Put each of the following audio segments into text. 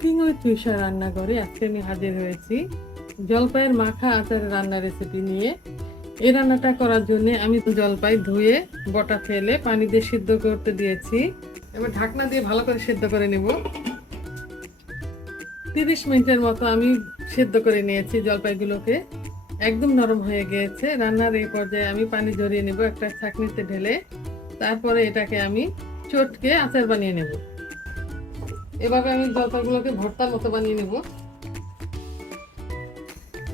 Cooking with তুষার রান্নাঘরে আজকে আমি হাজির হয়েছি। জলপাইয়ের মাখা আচারের রান্না রেসিপি নিয়ে। এই রান্নাটা করার জন্য আমি জলপাই ধুয়ে, বটা ফেলে, পানি দিয়ে সিদ্ধ করতে দিয়েছি। এবার ঢাকনা দিয়ে ভালো করে সিদ্ধ করে নেব। তিরিশ মিনিটের মতো আমি সিদ্ধ করে নিয়েছি জলপাইগুলোকে। একদম নরম হয়ে গিয়েছে। রান্নার এই পর্যায়ে আমি পানি ঝরিয়ে নেব একটা ছাঁকনিতে ঢেলে। তারপরে এটাকে আমি চটকে আচার বানিয়ে নেব। এভাবে আমি জলপাইগুলোকে ভর্তার মতো বানিয়ে নেব।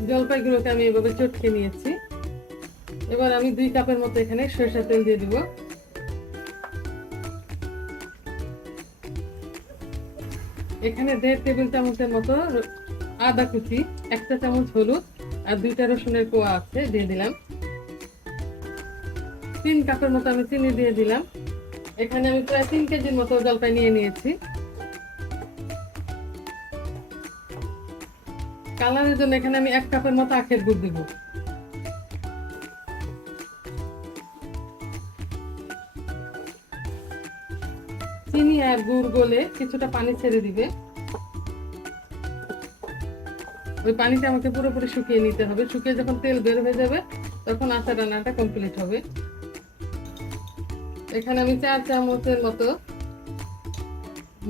জলপাইগুলোকে আমি এভাবে চটকে নিয়েছি। এবার আমি দুই কাপের মতো এখানে সরিষা তেল দিয়ে দিব। এখানে দেড় টেবিল চামচের মতো আদা কুচি, একটা চামচ হলুদ আর দুইটা রসুনের কোয়া আছে, দিয়ে দিলাম। তিন কাপের মতো আমি চিনি দিয়ে দিলাম। এখানে আমি প্রায় তিন কেজির মতো জলপাই নিয়ে নিয়েছি। কালারের জন্য এখানে আমি এক কাপের মতো আখের গুড় দিব। চিনি আর গুড় গলে কিছুটা পানি ছেড়ে দিবে। ওই পানিটা আমাকে পুরোপুরি শুকিয়ে নিতে হবে। শুকিয়ে যখন তেল বের হয়ে যাবে, তখন আচার রান্নাটা কমপ্লিট হবে। এখানে আমি চার চামচের মতো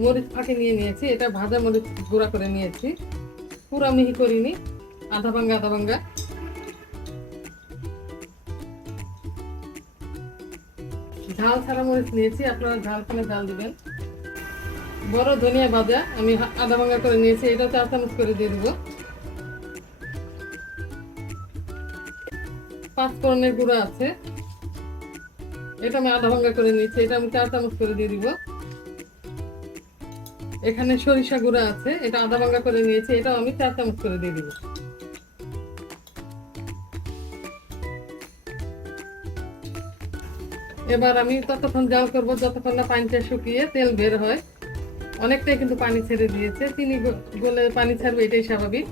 মরিচ ফাঁকে নিয়ে নিয়েছি। এটা ভাজা মরিচ গুঁড়া করে নিয়েছি। পুরো মিহি করিনি। আধা ভাঙ্গা আধা ভাঙ্গা ঝাল ছাড়া মরিচ নিয়েছি, আপনারা ঝাল ঝাল দিবেন। বড় ধনিয়া ভাজা, আমি আধা ভাঙ্গা করে নিয়েছি, এটা চার চামচ করে দিয়ে দিব। পাঁচ ফোড়নের গুঁড়া আছে। এটা আমি আধা ভাঙ্গা করে নিয়েছি, এটা আমি চার চামচ করে দিয়ে দিব। এখানে সরিষা গুঁড়া আছে, এটা আধা ভাঙ্গা করে নিয়েছি, এটাও আমি চার চামচ করে দিয়ে দিব। এবার আমি ততক্ষণ জাল করব, যতক্ষণ না পানিটা শুকিয়ে তেল বের হয়। অনেকটাই কিন্তু পানি ছেড়ে দিয়েছে, চিনি গলে পানি ছাড়বে, এটাই স্বাভাবিক।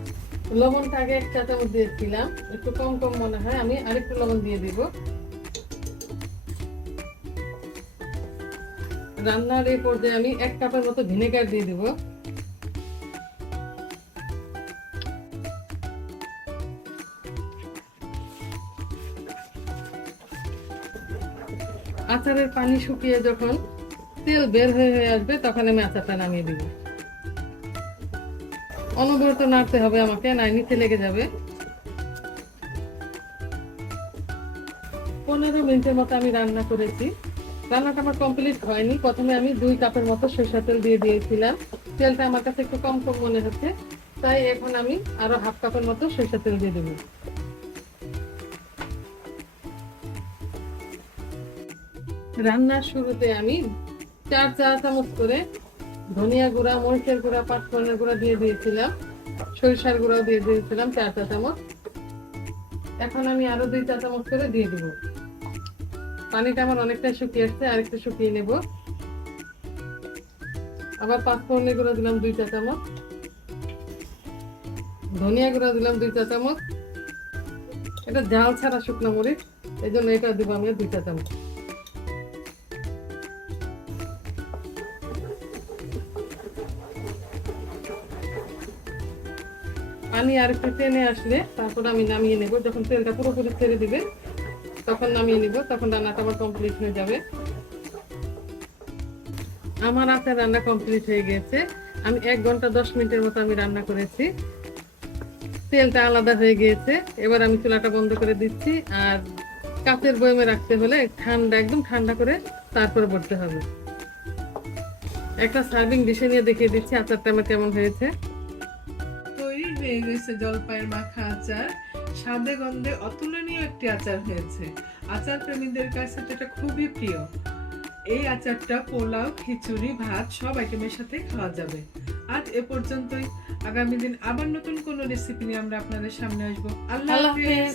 লবণটা আগে এক চা চামচ দিয়েছিলাম, একটু কম কম মনে হয়, আমি আরেকটু লবণ দিয়ে দিব। রান্নার এই পর্যায়ে আমি এক কাপের মতো ভিনেগার দিয়ে দিব। আচারের পানি শুকিয়ে যখন তেল বের হয়ে হয়ে আসবে, তখন আমি আচারটা নামিয়ে দিব। অনবরত নাড়তে হবে আমাকে, না নিচে লেগে যাবে। পনেরো মিনিটের মতো আমি রান্না করেছি। রান্নাটা আমার কমপ্লিট হয়নি। প্রথমে আমি দুই কাপের মতো সরষা তেল দিয়ে দিয়েছিলাম। তেলটা আমার কাছে একটু কম কম মনে হচ্ছে। তাই এখন আমি আরও হাফ কাপের মতো সরষা তেল দিয়ে দেবো। রান্নার শুরুতে আমি চার চা চামচ করে ধনিয়া গুঁড়া, মরিচের গুঁড়া, পাঁচফোড়নের গুঁড়া দিয়ে দিয়েছিলাম। সরিষার গুঁড়াও দিয়ে দিয়েছিলাম চার চা চামচ। এখন আমি আরও দুই চা চামচ করে দিয়ে দিব। পানিটা আমার অনেকটা শুকিয়ে আসছে আর একটু শুকিয়ে নেব। আবার পাঁচফোড়নের গুঁড়া দিলাম দুই চা চামচ। ধনিয়া গুঁড়া দিলাম দুই চা চামচ। এটা ঝাল ছাড়া শুকনো মরিচ, এই জন্য এটা দিব আমি দুই চা চামচ। পানি আর একটু টেনে আসলে তারপর আমি নামিয়ে নেব, যখন তেলটা পুরোপুরি ছেড়ে দিবে তখন নামিয়ে নিব, তখন রান্নাটা আমার কমপ্লিট হয়ে যাবে। আমার আচার রান্না কমপ্লিট হয়ে গেছে। আমি এক ঘণ্টা দশ মিনিটের মতো আমি রান্না করেছি। তেলটা আলাদা হয়ে গিয়েছে। এবার আমি চুলাটা বন্ধ করে দিচ্ছি আর কাঁচের বয়মে রাখতে হলে ঠান্ডা, একদম ঠান্ডা করে তারপরে ভরতে হবে। একটা সার্ভিং ডিশে নিয়ে দেখিয়ে দিচ্ছি আচারটা আমার কেমন হয়েছে। তৈরি হয়ে গেছে জলপাইয়ের মাখা আচার। স্বাদে গন্ধে অতুলনীয় একটি আচার হয়েছে। আচার প্রেমীদের কাছে তো এটা খুবই প্রিয়। এই আচারটা পোলাও খিচুড়ি ভাত সব আইটেমের সাথে খাওয়া যাবে। আজ এ পর্যন্তই। আগামী দিন আবার নতুন কোনো রেসিপি নিয়ে আমরা আপনাদের সামনে আসব। আল্লাহ হাফেজ।